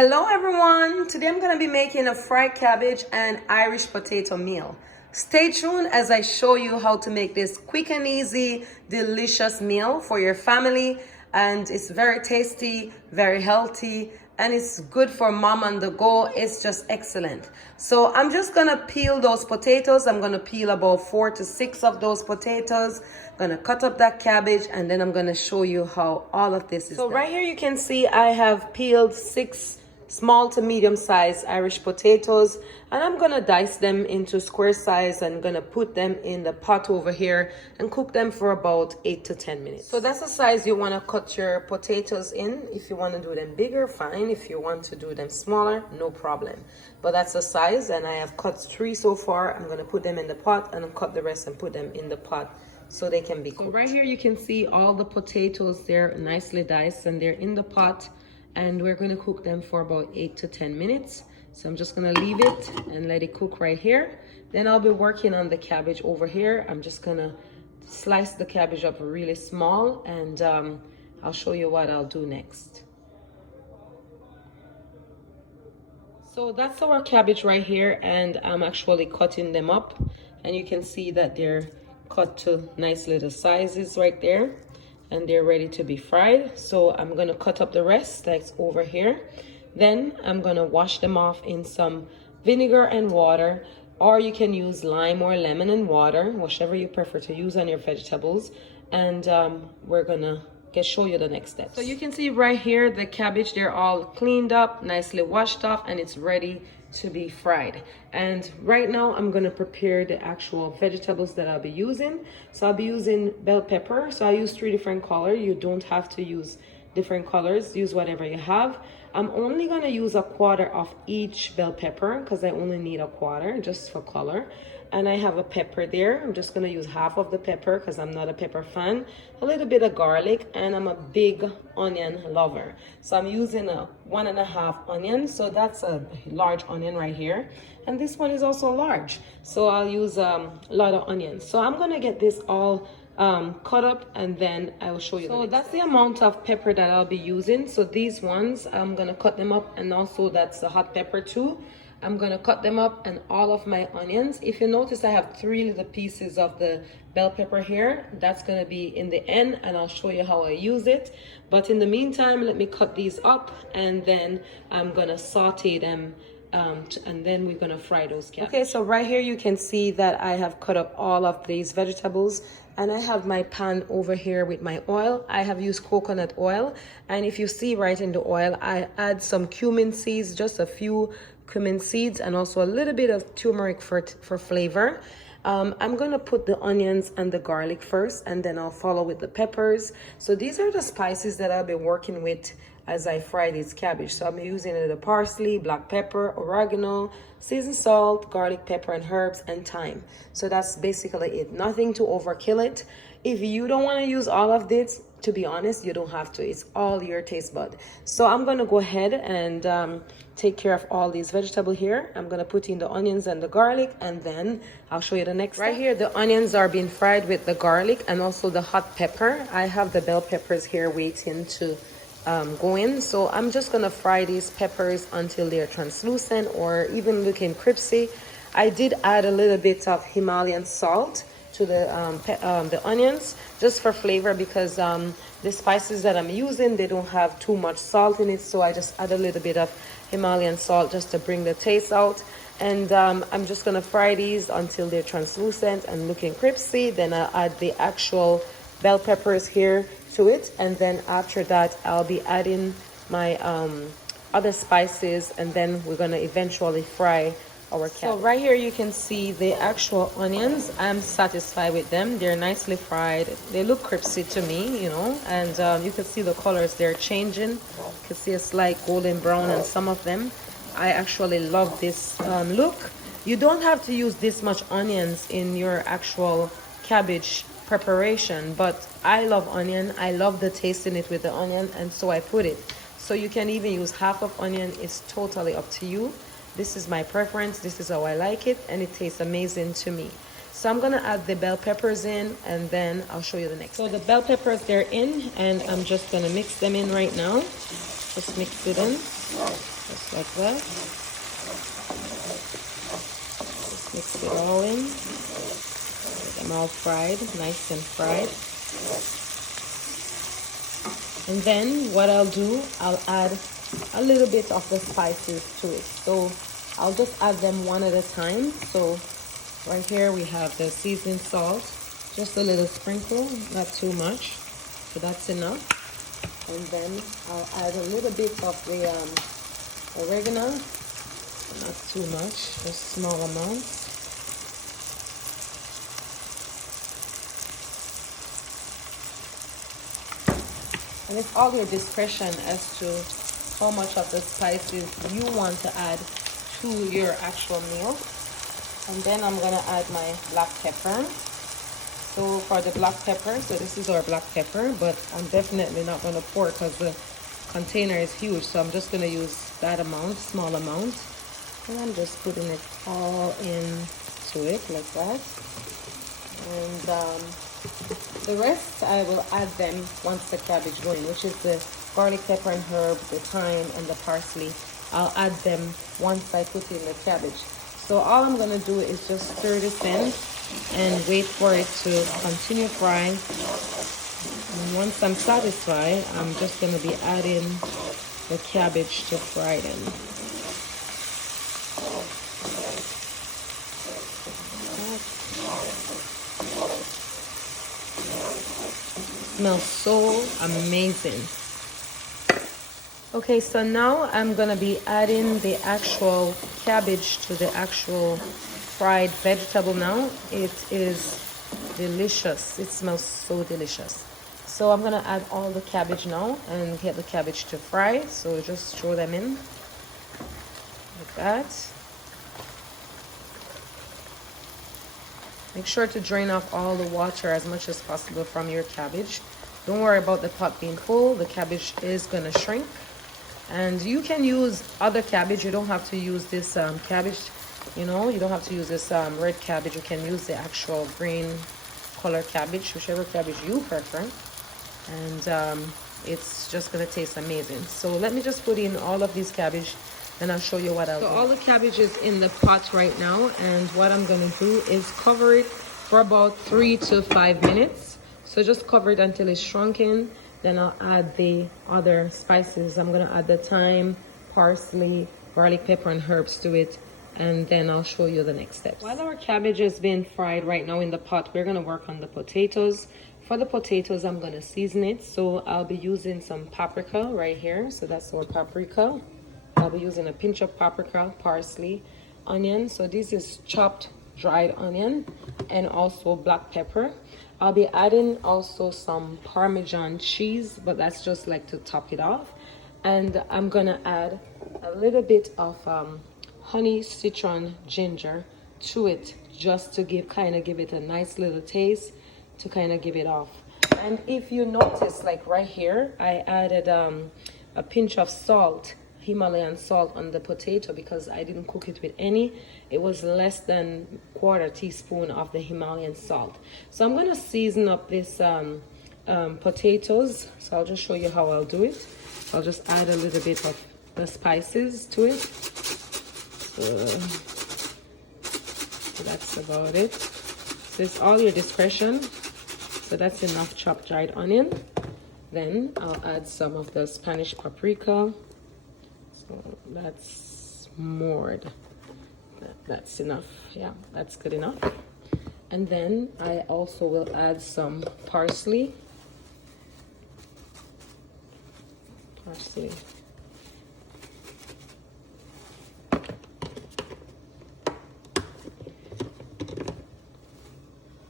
Hello everyone! Today I'm going to be making a fried cabbage and Irish potato meal. Stay tuned as I show you how to make this quick and easy, delicious meal for your family. And it's very tasty, very healthy, and it's good for mom on the go. It's just excellent. So I'm just going to peel those potatoes. I'm going to peel about 4 to 6 of those potatoes. I'm going to cut up that cabbage, and then I'm going to show you how all of this is done. Right here you can see I have peeled 6 small to medium sized Irish potatoes, and I'm gonna dice them into square size and gonna put them in the pot over here and cook them for about 8 to 10 minutes. So that's the size you want to cut your potatoes in. If you want to do them bigger, fine. If you want to do them smaller, no problem. But that's the size, and I have cut 3 so far. I'm gonna put them in the pot and cut the rest and put them in the pot so they can be cooked. So right here you can see all the potatoes, they're nicely diced and they're in the pot. And we're going to cook them for about 8 to 10 minutes. So I'm just going to leave it and let it cook right here. Then I'll be working on the cabbage over here. I'm just going to slice the cabbage up really small, and I'll show you what I'll do next. So that's our cabbage right here, and I'm actually cutting them up. And you can see that they're cut to nice little sizes right there. And they're ready to be fried. So I'm gonna cut up the rest that's over here. Then I'm gonna wash them off in some vinegar and water, or you can use lime or lemon and water, whichever you prefer to use on your vegetables. And we're gonna show you the next steps. So you can see right here the cabbage, they're all cleaned up, nicely washed off, and it's ready to be fried. And right now I'm going to prepare the actual vegetables that I'll be using. So I'll be using bell pepper. So I use 3 different colors. You don't have to use different colors, use whatever you have. I'm only going to use 1/4 of each bell pepper because I only need 1/4 just for color. And I have a pepper there. I'm just going to use half of the pepper because I'm not a pepper fan. A little bit of garlic, and I'm a big onion lover. So I'm using a 1.5 onion. So that's a large onion right here. And this one is also large. So I'll use a lot of onions. So I'm going to get this all cut up, and then I will show you. So that's the amount of pepper that I'll be using. So these ones, I'm going to cut them up, and also that's the hot pepper too. I'm going to cut them up, and all of my onions. If you notice, I have 3 little pieces of the bell pepper here. That's going to be in the end, and I'll show you how I use it. But in the meantime, let me cut these up, and then I'm going to saute them, and then we're going to fry those cabbages. Okay, so right here you can see that I have cut up all of these vegetables, and I have my pan over here with my oil. I have used coconut oil, and if you see right in the oil, I add some cumin seeds, just a few cumin seeds, and also a little bit of turmeric for flavor. I'm gonna put the onions and the garlic first, and then I'll follow with the peppers. So these are the spices that I'll be working with as I fry this cabbage. So I'm using the parsley, black pepper, oregano, seasoned salt, garlic, pepper, and herbs, and thyme. So that's basically it. Nothing to overkill it. If you don't want to use all of this, to be honest, you don't have to. It's all your taste bud. So I'm going to go ahead and take care of all these vegetables here. I'm going to put in the onions and the garlic, and then I'll show you the next step. Right here, the onions are being fried with the garlic and also the hot pepper. I have the bell peppers here waiting to go in. So I'm just going to fry these peppers until they're translucent or even looking crispy. I did add a little bit of Himalayan salt to the onions just for flavor, because the spices that I'm using, they don't have too much salt in it, so I just add a little bit of Himalayan salt just to bring the taste out. And I'm just gonna fry these until they're translucent and looking crispy. Then I'll add the actual bell peppers here to it, and then after that I'll be adding my other spices, and then we're gonna eventually fry our cabbage. So right here you can see the actual onions. I'm satisfied with them. They're nicely fried. They look crispy to me, you know, and you can see the colors, they're changing. You can see a slight golden brown on some of them. I actually love this look. You don't have to use this much onions in your actual cabbage preparation, but I love onion. I love the taste in it with the onion, and so I put it. So you can even use half of onion. It's totally up to you. This is my preference. This is how I like it, and it tastes amazing to me. So I'm gonna add the bell peppers in, and then I'll show you the next. So the bell peppers, they're in, and I'm just gonna mix them in right now. Just mix it in. just like that. Just mix it all in. Get them all fried, nice and fried. And then what I'll do, I'll add a little bit of the spices to it. So I'll just add them one at a time. So right here we have the seasoned salt, just a little sprinkle, not too much. So that's enough. And then I'll add a little bit of the oregano, not too much, just small amounts. And it's all your discretion as to how much of the spices you want to add to your actual meal. And then I'm gonna add my black pepper. So for the black pepper, so this is our black pepper, but I'm definitely not gonna pour because the container is huge. So I'm just gonna use that amount, small amount. And I'm just putting it all into it like that. And the rest I will add them once the cabbage goes in, which is the garlic pepper and herb, the thyme and the parsley. I'll add them once I put in the cabbage. So all I'm gonna do is just stir this in and wait for it to continue frying. And once I'm satisfied, I'm just gonna be adding the cabbage to fry them. Smells so amazing. Okay, so now I'm gonna be adding the actual cabbage to the actual fried vegetable now. It is delicious. It smells so delicious. So I'm gonna add all the cabbage now and get the cabbage to fry. So just throw them in like that. Make sure to drain off all the water as much as possible from your cabbage. Don't worry about the pot being full. The cabbage is gonna shrink. And you can use other cabbage. You don't have to use this cabbage, you know, you don't have to use this red cabbage. You can use the actual green color cabbage, whichever cabbage you prefer. And it's just gonna taste amazing. So let me just put in all of these cabbage and I'll show you what I'll do. So all the cabbage is in the pot right now, and what I'm gonna do is cover it for about 3 to 5 minutes. So just cover it until it's shrunken. Then I'll add the other spices. I'm gonna add the thyme, parsley, garlic pepper and herbs to it, and then I'll show you the next steps. While our cabbage is being fried right now in the pot, we're gonna work on the potatoes. For the potatoes, I'm gonna season it. So I'll be using some paprika right here. So that's our paprika. I'll be using a pinch of paprika, parsley, onion. So this is chopped dried onion and also black pepper. I'll be adding also some Parmesan cheese, but that's just like to top it off. And I'm gonna add a little bit of honey, citron, ginger to it, just to kind of give it a nice little taste, to kind of give it off. And if you notice, like right here, I added a pinch of salt, Himalayan salt, on the potato because I didn't cook it with any. It was less than 1/4 teaspoon of the Himalayan salt. So I'm gonna season up this potatoes. So I'll just show you how I'll do it. I'll just add a little bit of the spices to it. So that's about it. So it's all your discretion. So that's enough chopped dried onion. Then I'll add some of the Spanish paprika. So that's more. That's enough. Yeah, that's good enough. And then I also will add some parsley.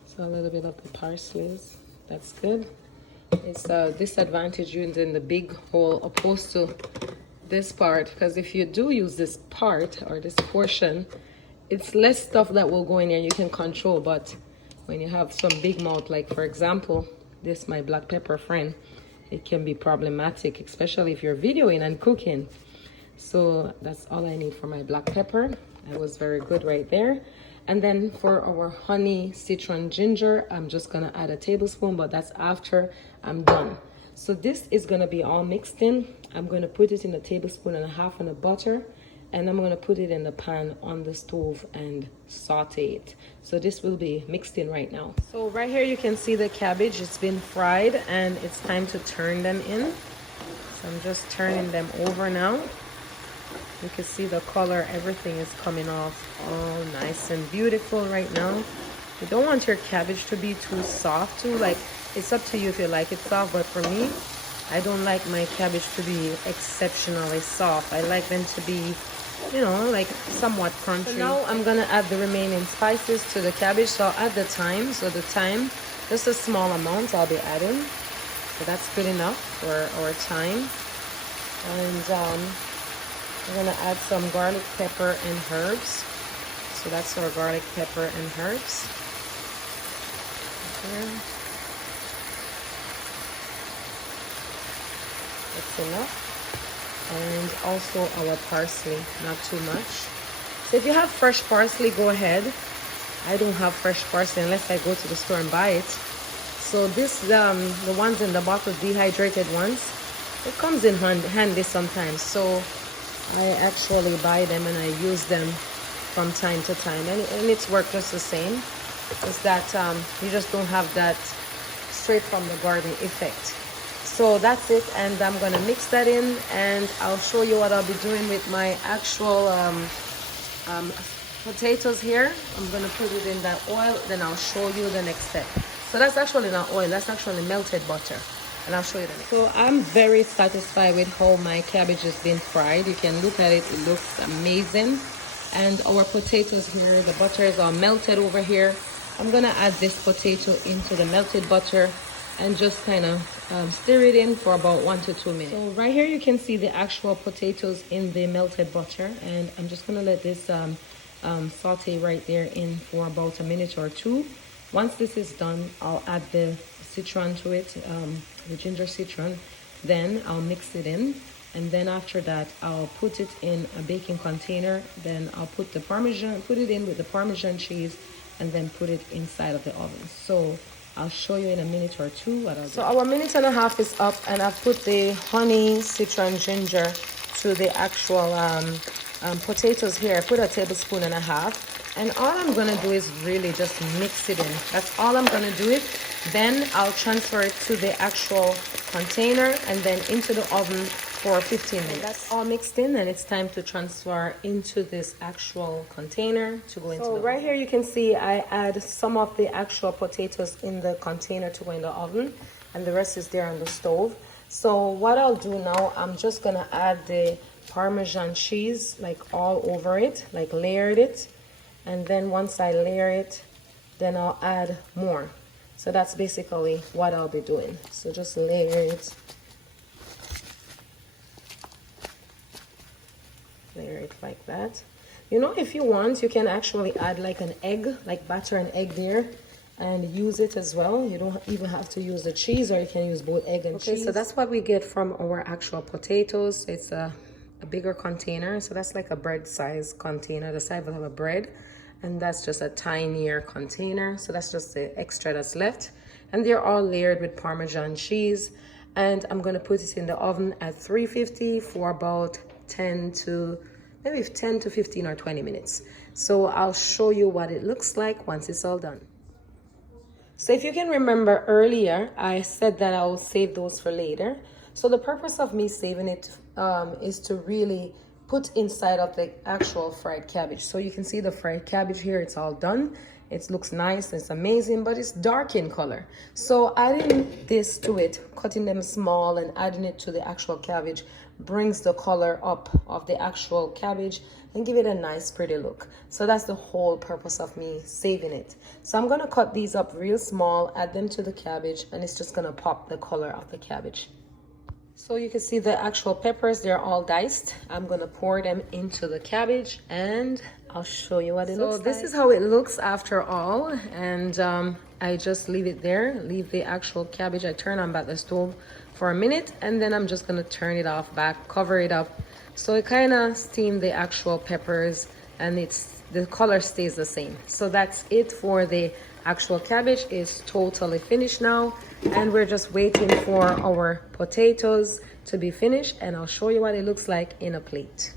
So a little bit of the parsleys. That's good. It's a disadvantage using the big hole opposed to this part, because if you do use this part or this portion, it's less stuff that will go in there and you can control. But when you have some big mouth, like for example this my black pepper friend, it can be problematic, especially if you're videoing and cooking. So that's all I need for my black pepper. That was very good right there. And then for our honey, citron, ginger, I'm just gonna add a tablespoon, but that's after I'm done. So this is going to be all mixed in. I'm going to put it in a tablespoon and a half of butter, and I'm going to put it in the pan on the stove and saute it. So this will be mixed in right now. So right here you can see the cabbage. It's been fried and it's time to turn them in. So I'm just turning them over now. You can see the color, everything is coming off all nice and beautiful right now. You don't want your cabbage to be too soft too. Like, it's up to you if you like it soft, but for me, I don't like my cabbage to be exceptionally soft. I like them to be, you know, like somewhat crunchy. So now I'm gonna add the remaining spices to the cabbage. So I'll add the thyme. So the thyme, just a small amount I'll be adding. So that's good enough for our thyme. And we're gonna add some garlic pepper and herbs. So that's our garlic pepper and herbs. Here. That's enough. And also our parsley, not too much. So if you have fresh parsley, go ahead. I don't have fresh parsley unless I go to the store and buy it. So this, the ones in the bottle, dehydrated ones, it comes in handy sometimes. So I actually buy them and I use them from time to time, and it's worked just the same. It's that you just don't have that straight from the garden effect. So that's it, and I'm gonna mix that in, and I'll show you what I'll be doing with my actual potatoes here. I'm gonna put it in that oil, then I'll show you the next step. So that's actually not oil, that's actually melted butter, and I'll show you the next. So I'm very satisfied with how my cabbage has been fried. You can look at it, it looks amazing. And our potatoes here, the butter is all melted over here. I'm gonna add this potato into the melted butter and just kind of stir it in for about 1 to 2 minutes. So right here you can see the actual potatoes in the melted butter, and I'm just gonna let this saute right there in for about a minute or two. Once this is done, I'll add the citron to it, the ginger citron, then I'll mix it in, and then after that I'll put it in a baking container. Then I'll put the parmesan, put it in with the parmesan cheese, and then put it inside of the oven. So I'll show you in a minute or two what I'll do. So our minute and a half is up, and I've put the honey, citron, ginger to the actual potatoes here. I put a tablespoon and a half, and all I'm gonna do is really just mix it in. That's all I'm gonna do it. Then I'll transfer it to the actual container and then into the oven for 15 minutes. That's all mixed in, and it's time to transfer into this actual container to go into the oven. So right here you can see I add some of the actual potatoes in the container to go in the oven, and the rest is there on the stove. So what I'll do now, I'm just gonna add the Parmesan cheese like all over it, like layered it, and then once I layer it, then I'll add more. So that's basically what I'll be doing. So just layer it. Layer it like that. You know, if you want, you can actually add like an egg, like batter an egg there and use it as well. You don't even have to use the cheese, or you can use both egg and cheese. So that's what we get from our actual potatoes. It's a bigger container. So that's like a bread size container, the size of a bread. And that's just a tinier container. So that's just the extra that's left. And they're all layered with Parmesan cheese. And I'm gonna put it in the oven at 350 for about 10 to 15 or 20 minutes. So I'll show you what it looks like once it's all done. So if you can remember earlier, I said that I will save those for later. So the purpose of me saving it is to really put inside of the actual fried cabbage. So you can see the fried cabbage here, it's all done. It looks nice, it's amazing, but it's dark in color. So adding this to it, cutting them small and adding it to the actual cabbage brings the color up of the actual cabbage and give it a nice pretty look. So that's the whole purpose of me saving it. So I'm gonna cut these up real small, add them to the cabbage, and it's just gonna pop the color of the cabbage. So you can see the actual peppers, they're all diced. I'm gonna pour them into the cabbage and I'll show you what it looks like. So this is how it looks after all, and I just leave it there, leave the actual cabbage. I turn on back the stove for a minute, and then I'm just gonna turn it off back, cover it up. So it kind of steamed the actual peppers, and the color stays the same. So that's it for the actual cabbage is totally finished now, and we're just waiting for our potatoes to be finished, and I'll show you what it looks like in a plate.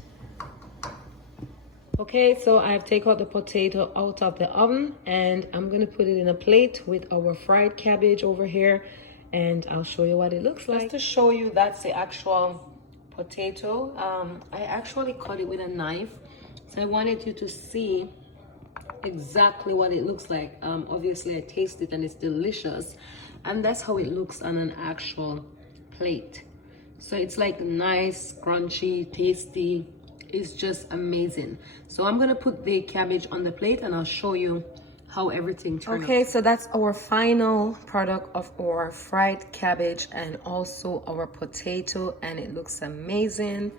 Okay, so I've taken out the potato out of the oven, and I'm gonna put it in a plate with our fried cabbage over here, and I'll show you what it looks like. Just to show you, that's the actual potato. I actually cut it with a knife, so I wanted you to see exactly what it looks like. Obviously I taste it and it's delicious, and that's how it looks on an actual plate. So it's like nice, crunchy, tasty. It's just amazing. So I'm gonna put the cabbage on the plate and I'll show you how everything turned out. Okay, so that's our final product of our fried cabbage and also our potato, and it looks amazing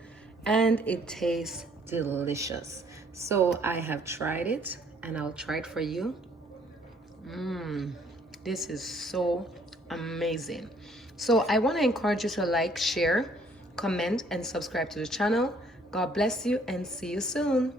and it tastes delicious. So I have tried it and I'll try it for you. This is so amazing. So I want to encourage you to like, share, comment, and subscribe to the channel. God bless you and see you soon.